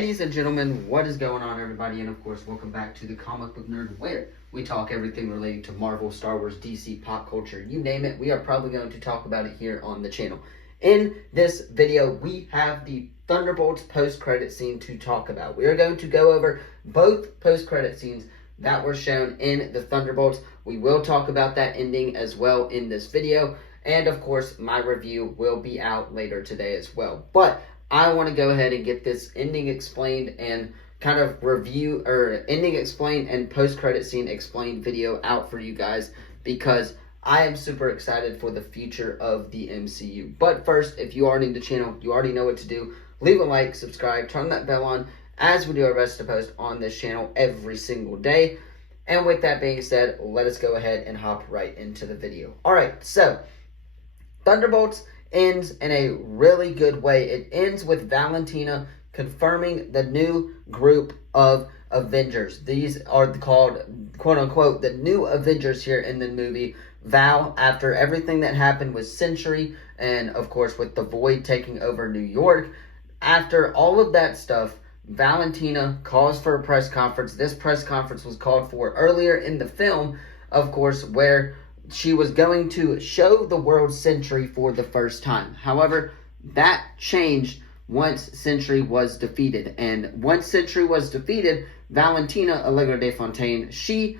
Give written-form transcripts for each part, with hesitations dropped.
Ladies and gentlemen, what is going on, everybody? And of course, welcome back to the Comic Book Nerd, where we talk everything relating to Marvel, Star Wars, DC, pop culture, you name it. We are probably going to talk about it here on the channel. In this video, we have the Thunderbolts post-credit scene to talk about. We are going to go over both post-credit scenes that were shown in the Thunderbolts. We will talk about that ending as well in this video. And of course, my review will be out later today as well. But I want to go ahead and get this ending explained and kind of review, or ending explained and post-credit scene explained video out for you guys, because I am super excited for the future of the MCU. But first, if you are new to the channel, you already know what to do. Leave a like, subscribe, turn that bell on, as we do our best to post on this channel every single day. And with that being said, let us go ahead and hop right into the video. Alright, so Thunderbolts ends in a really good way. It ends with Valentina confirming the new group of Avengers. These are called, quote-unquote, the new Avengers here in the movie. Val, after everything that happened with Sentry, and of course with the Void taking over New York, after all of that stuff, Valentina calls for a press conference. This press conference was called for earlier in the film, of course, where she was going to show the world Sentry for the first time. However, that changed once Sentry was defeated. And once Sentry was defeated, Valentina Allegra de Fontaine, she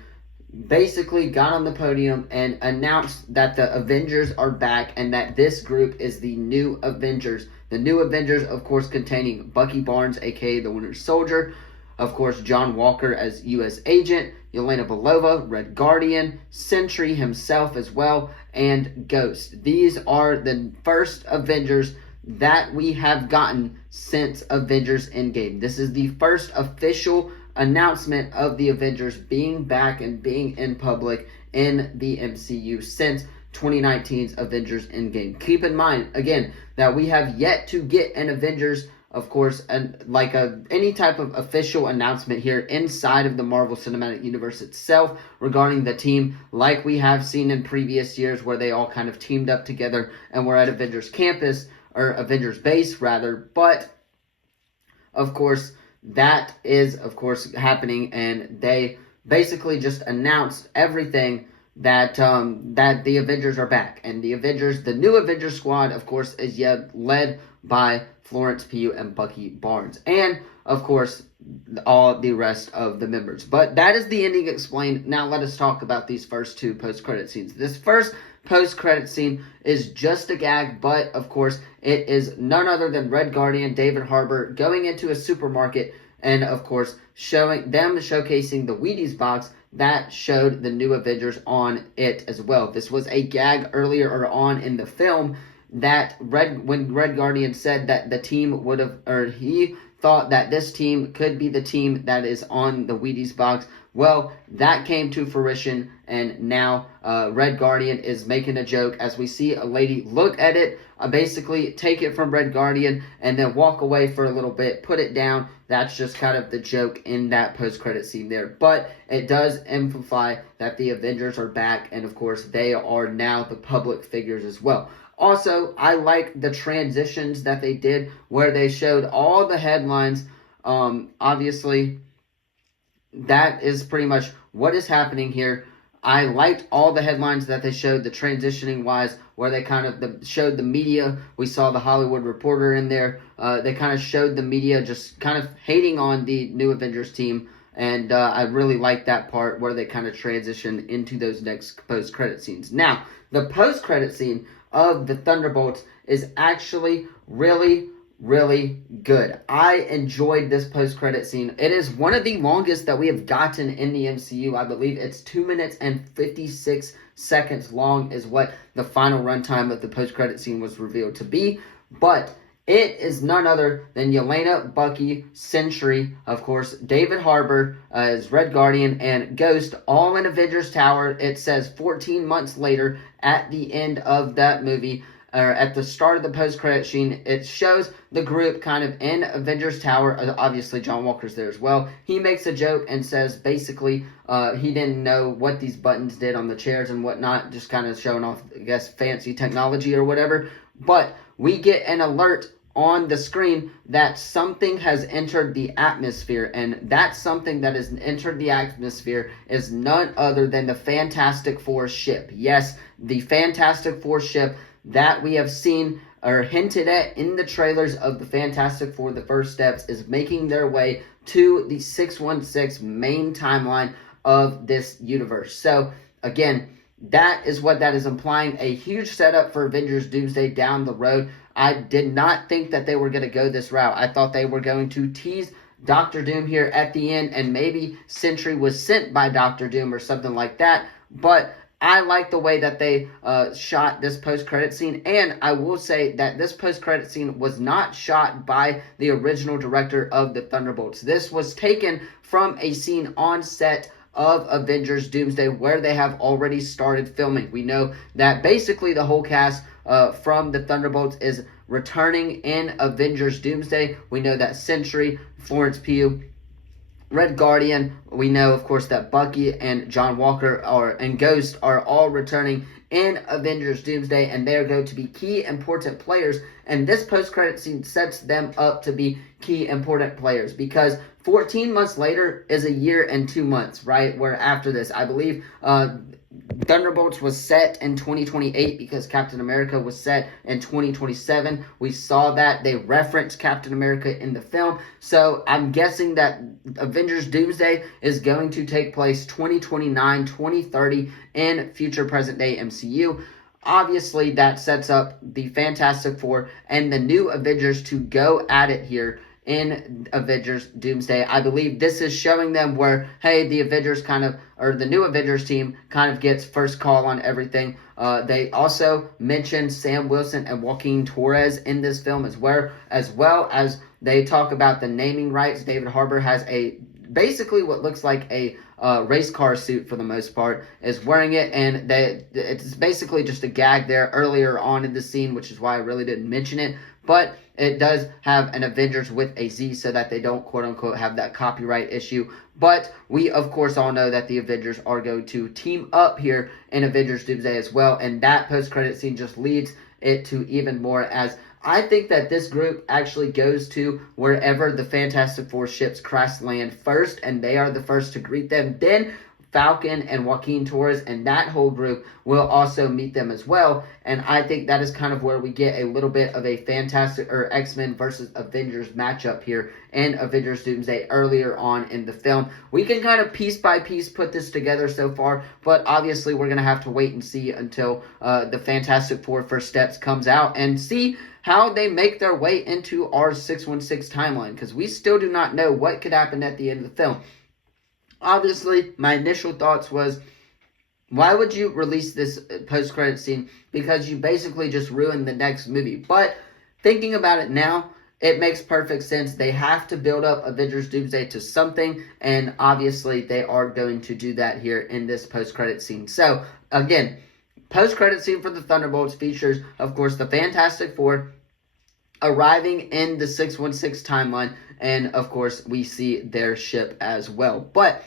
basically got on the podium and announced that the Avengers are back and that this group is the new Avengers. The new Avengers, of course, containing Bucky Barnes, aka the Winter Soldier, of course, John Walker as U.S. Agent, Yelena Belova, Red Guardian, Sentry himself as well, and Ghost. These are the first Avengers that we have gotten since Avengers Endgame. This is the first official announcement of the Avengers being back and being in public in the MCU since 2019's Avengers Endgame. Keep in mind, again, that we have yet to get an Avengers, of course, and like any type of official announcement here inside of the Marvel Cinematic Universe itself regarding the team, like we have seen in previous years where they all kind of teamed up together and were at Avengers Campus, or Avengers Base rather. But of course, that is of course happening, and they basically just announced everything that that the Avengers are back. And the Avengers, the new Avengers squad, of course, is yet led by Florence Pugh and Bucky Barnes, and of course all the rest of the members. But that is the ending explained. Now let us talk about these first two post-credit scenes. This first post-credit scene is just a gag, but of course it is none other than Red Guardian David Harbour going into a supermarket and of course showcasing the Wheaties box that showed the new Avengers on it as well. This was a gag earlier on in the film, that when Red Guardian said that the team would have, or he thought that this team could be the team that is on the Wheaties box. Well, that came to fruition, and now Red Guardian is making a joke as we see a lady look at it, basically take it from Red Guardian, and then walk away for a little bit, put it down. That's just kind of the joke in that post-credit scene there. But it does amplify that the Avengers are back, and of course, they are now the public figures as well. Also, I like the transitions that they did where they showed all the headlines. Obviously, that is pretty much what is happening here. I liked all the headlines that they showed, the transitioning wise, where they kind of showed the media. We saw the Hollywood Reporter in there. They kind of showed the media just kind of hating on the new Avengers team. And I really liked that part where they kind of transitioned into those next post-credit scenes. Now, the post-credit scene of the Thunderbolts is actually really good. I enjoyed this post-credit scene. It is one of the longest that we have gotten in the MCU. I believe it's 2 minutes and 56 seconds long is what the final runtime of the post-credit scene was revealed to be. But it is none other than Yelena, Bucky, Sentry, of course, David Harbour as Red Guardian, and Ghost, all in Avengers Tower. It says 14 months later at the end of that movie, or at the start of the post-credit scene. It shows the group kind of in Avengers Tower. Obviously, John Walker's there as well. He makes a joke and says basically he didn't know what these buttons did on the chairs and whatnot, just kind of showing off, I guess, fancy technology or whatever. But we get an alert on the screen that something has entered the atmosphere, and that something that has entered the atmosphere is none other than the Fantastic Four ship. Yes, the Fantastic Four ship that we have seen or hinted at in the trailers of the Fantastic Four, the first steps, is making their way to the 616 main timeline of this universe. So again, that is what that is implying. A huge setup for Avengers Doomsday down the road. I did not think that they were going to go this route. I thought they were going to tease Doctor Doom here at the end, and maybe Sentry was sent by Doctor Doom or something like that. But I like the way that they shot this post-credit scene, and I will say that this post-credit scene was not shot by the original director of the Thunderbolts. This was taken from a scene on set of Avengers Doomsday where they have already started filming. We know that basically the whole cast from the Thunderbolts is returning in Avengers Doomsday. We know that Sentry, Florence Pugh, Red Guardian, we know of course that Bucky and John Walker and Ghost are all returning in Avengers Doomsday, and they're going to be key important players, and this post-credit scene sets them up to be key important players because 14 months later is a year and 2 months, right? Where after this, I believe Thunderbolts was set in 2028 because Captain America was set in 2027. We saw that. They referenced Captain America in the film. So I'm guessing that Avengers Doomsday is going to take place 2029, 2030 in future present day MCU. Obviously, that sets up the Fantastic Four and the new Avengers to go at it here in Avengers Doomsday. I believe this is showing them where, hey, the Avengers the new Avengers team kind of gets first call on everything. They also mentioned Sam Wilson and Joaquin Torres in this film as well as they talk about the naming rights. David Harbour has basically what looks like a race car suit for the most part, is wearing it, and it's basically just a gag there earlier on in the scene, which is why I really didn't mention it. But it does have an Avengers with a Z so that they don't, quote-unquote, have that copyright issue. But we, of course, all know that the Avengers are going to team up here in Avengers Doomsday as well. And that post-credit scene just leads it to even more, as I think that this group actually goes to wherever the Fantastic Four ships crash land first, and they are the first to greet them. Then Falcon and Joaquin Torres and that whole group will also meet them as well. And I think that is kind of where we get a little bit of a X-Men versus Avengers matchup here in Avengers Doomsday earlier on in the film. We can kind of piece by piece put this together so far, but obviously we're going to have to wait and see until the Fantastic Four First Steps comes out and see how they make their way into our 616 timeline, because we still do not know what could happen at the end of the film. Obviously, my initial thoughts was, why would you release this post-credit scene? Because you basically just ruined the next movie. But thinking about it now, it makes perfect sense. They have to build up Avengers Doomsday to something, and obviously they are going to do that here in this post-credit scene. So, again, post-credit scene for the Thunderbolts features, of course, the Fantastic Four arriving in the 616 timeline, and of course we see their ship as well. But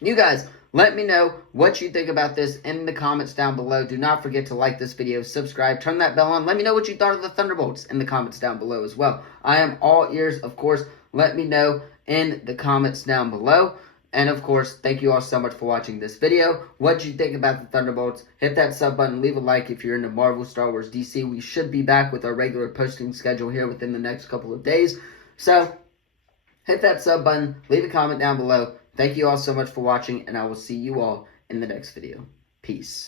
you guys, let me know what you think about this in the comments down below. Do not forget to like this video, subscribe, turn that bell on. Let me know what you thought of the Thunderbolts in the comments down below as well. I am all ears, of course. Let me know in the comments down below. And of course, thank you all so much for watching this video. What do you think about the Thunderbolts? Hit that sub button, leave a like if you're into Marvel, Star Wars, DC. We should be back with our regular posting schedule here within the next couple of days. So, hit that sub button, leave a comment down below. Thank you all so much for watching, and I will see you all in the next video. Peace.